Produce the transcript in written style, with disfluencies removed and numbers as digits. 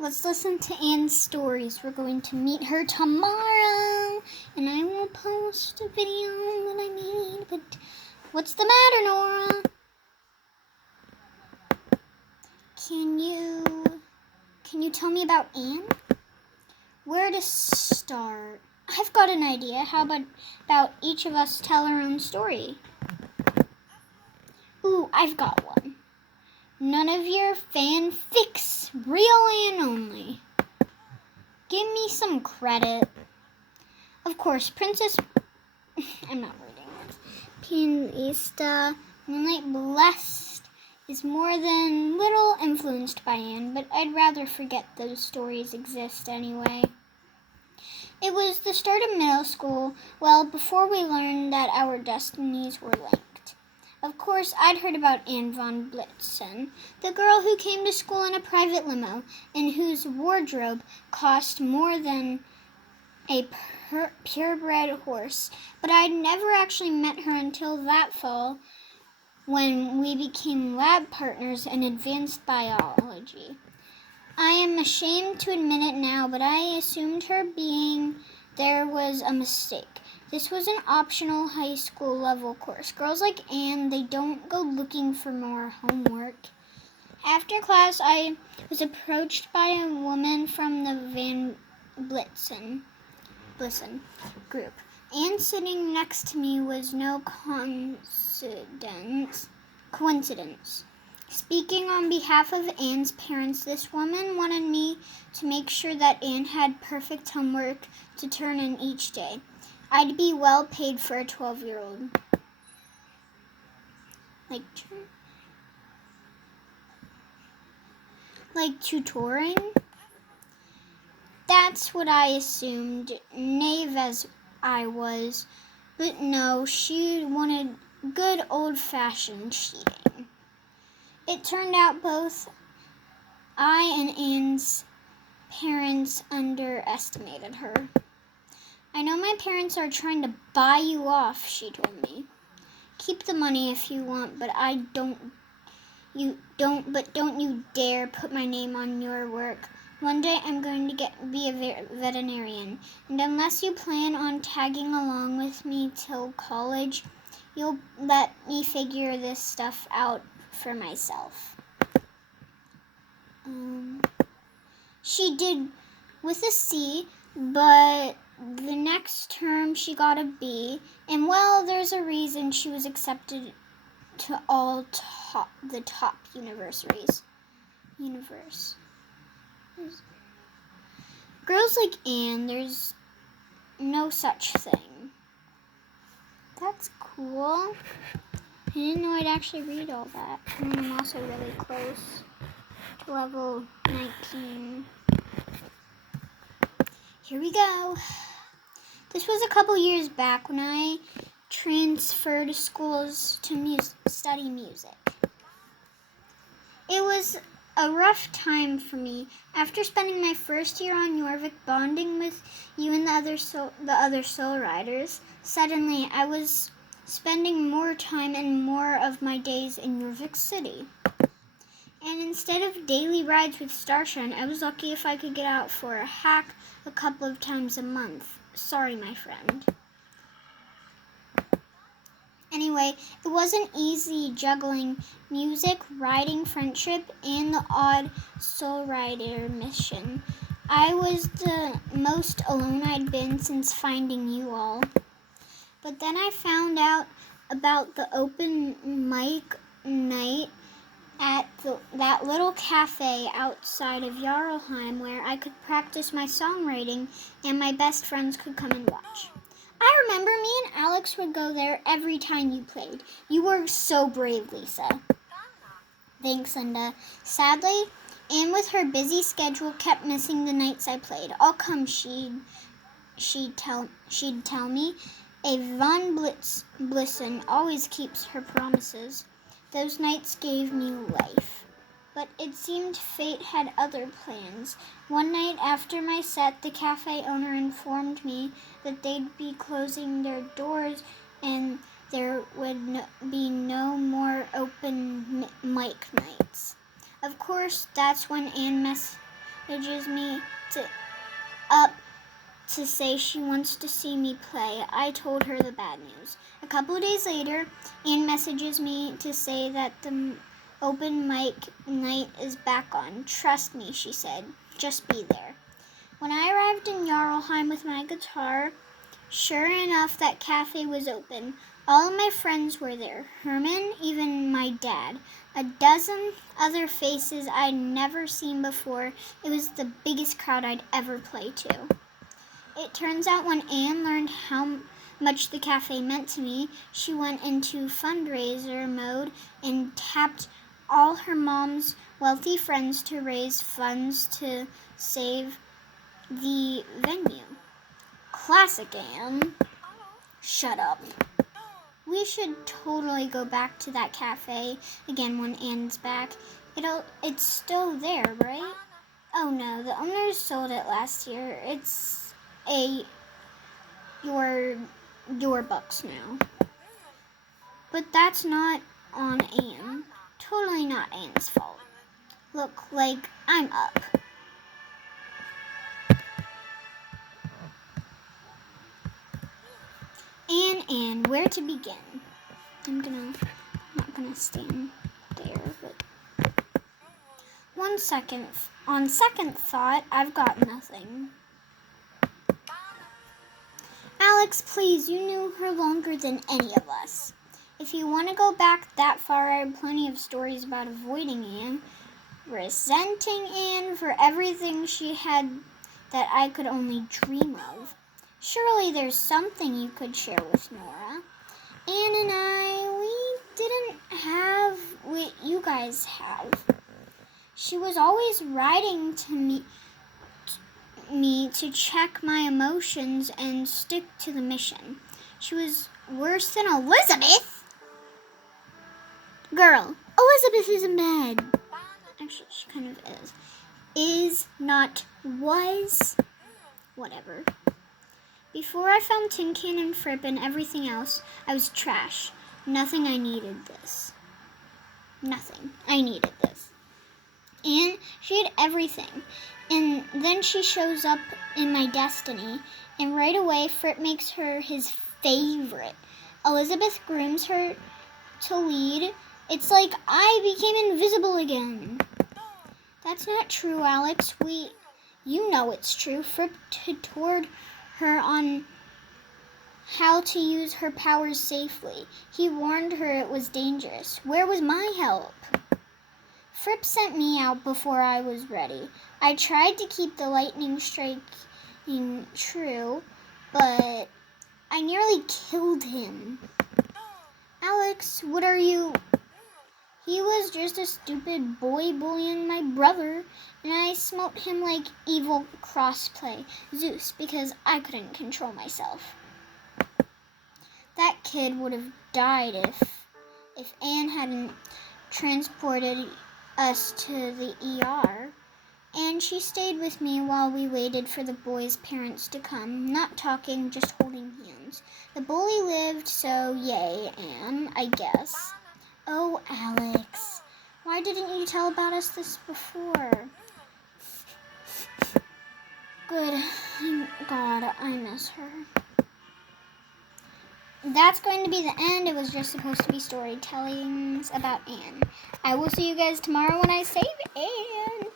Let's listen to Anne's stories. We're going to meet her tomorrow, and I will post a video that I made. But what's the matter, Nora? Can you tell me about Anne? Where to start? I've got an idea. How about each of us tell our own story? Ooh, I've got one. None of your fanfics, real Anne only. Give me some credit. Of course, Princess... I'm not reading this. Pianista, Moonlight Blessed is more than little influenced by Anne, but I'd rather forget those stories exist anyway. It was the start of middle school, well, before we learned that our destinies were linked. Of course, I'd heard about Anne von Blitzen, the girl who came to school in a private limo and whose wardrobe cost more than a purebred horse. But I'd never actually met her until that fall when we became lab partners in advanced biology. I am ashamed to admit it now, but I assumed her being there was a mistake. This was an optional high school level course. Girls like Anne, they don't go looking for more homework. After class, I was approached by a woman from the Van Blitzen group. Anne sitting next to me was no coincidence. Speaking on behalf of Anne's parents, this woman wanted me to make sure that Anne had perfect homework to turn in each day. I'd be well paid for a 12-year-old. Like tutoring? That's what I assumed, naive as I was. But no, she wanted good old-fashioned cheating. It turned out both I and Anne's parents underestimated her. I know my parents are trying to buy you off, she told me. Keep the money if you want, but don't you dare put my name on your work. One day I'm going to be a veterinarian, and unless you plan on tagging along with me till college, you'll let me figure this stuff out for myself. She did with a C, but the next term she got a B, and well, there's a reason she was accepted to all the top universities. Girls like Anne, there's no such thing. That's cool. I didn't know I'd actually read all that. And I'm also really close to level 19. Here we go. This was a couple years back when I transferred schools to study music. It was a rough time for me. After spending my first year on Jorvik bonding with you and the other soul riders, suddenly I was spending more time and more of my days in Jorvik City. And instead of daily rides with Starshine, I was lucky if I could get out for a hack a couple of times a month. Sorry, my friend. Anyway, it wasn't easy juggling music, riding, friendship, and the odd soul rider mission. I was the most alone I'd been since finding you all. But then I found out about the open mic night at that little cafe outside of Jarlheim where I could practice my songwriting and my best friends could come and watch. I remember me and Alex would go there every time you played. You were so brave, Lisa. Thanks, Linda. Sadly, Anne with her busy schedule kept missing the nights I played. I'll come, she'd tell me. A von Blitzen always keeps her promises. Those nights gave me life. But it seemed fate had other plans. One night after my set, the cafe owner informed me that they'd be closing their doors and there would be no more open mic nights. Of course, that's when Anne messages me up to say she wants to see me play. I told her the bad news. A couple of days later, Anne messages me to say that the open mic night is back on. Trust me, she said. Just be there. When I arrived in Jarlheim with my guitar, sure enough, that cafe was open. All of my friends were there. Herman, even my dad. A dozen other faces I'd never seen before. It was the biggest crowd I'd ever played to. It turns out when Anne learned how much the cafe meant to me, she went into fundraiser mode and tapped all her mom's wealthy friends to raise funds to save the venue. Classic Anne. Shut up. We should totally go back to that cafe again when Anne's back. It's still there, right? Oh no, the owners sold it last year. It's your bucks now. But that's not on Anne. Totally not Anne's fault. Look, like, I'm up. Anne, where to begin? I'm not gonna stand there, but on second thought, I've got nothing. Alex, please, you knew her longer than any of us. If you want to go back that far, I have plenty of stories about avoiding Anne, resenting Anne for everything she had that I could only dream of. Surely there's something you could share with Nora. Anne and I, we didn't have what you guys have. She was always writing to me to check my emotions and stick to the mission. She was worse than Elizabeth. Girl, Elizabeth isn't bad. Actually, she kind of is. Is, not was. Whatever. Before I found Tin Can and Fripp and everything else, I was trash. Nothing. I needed this. And she had everything. And then she shows up in my destiny, and right away Fripp makes her his favorite. Elizabeth grooms her to lead. It's like I became invisible again. That's not true, Alex. You know it's true. Fripp tutored her on how to use her powers safely. He warned her it was dangerous. Where was my help? Fripp sent me out before I was ready. I tried to keep the lightning striking true, but I nearly killed him. Alex, what are you? He was just a stupid boy bullying my brother, and I smote him like evil crossplay Zeus because I couldn't control myself. That kid would have died if Anne hadn't transported us to the ER. And she stayed with me while we waited for the boy's parents to come, not talking, just holding hands. The bully lived, so yay, Anne, I guess. Oh, Alex, why didn't you tell about us this before? Good. God, I miss her. That's going to be the end. It was just supposed to be storytellings about Anne. I will see you guys tomorrow when I save Anne.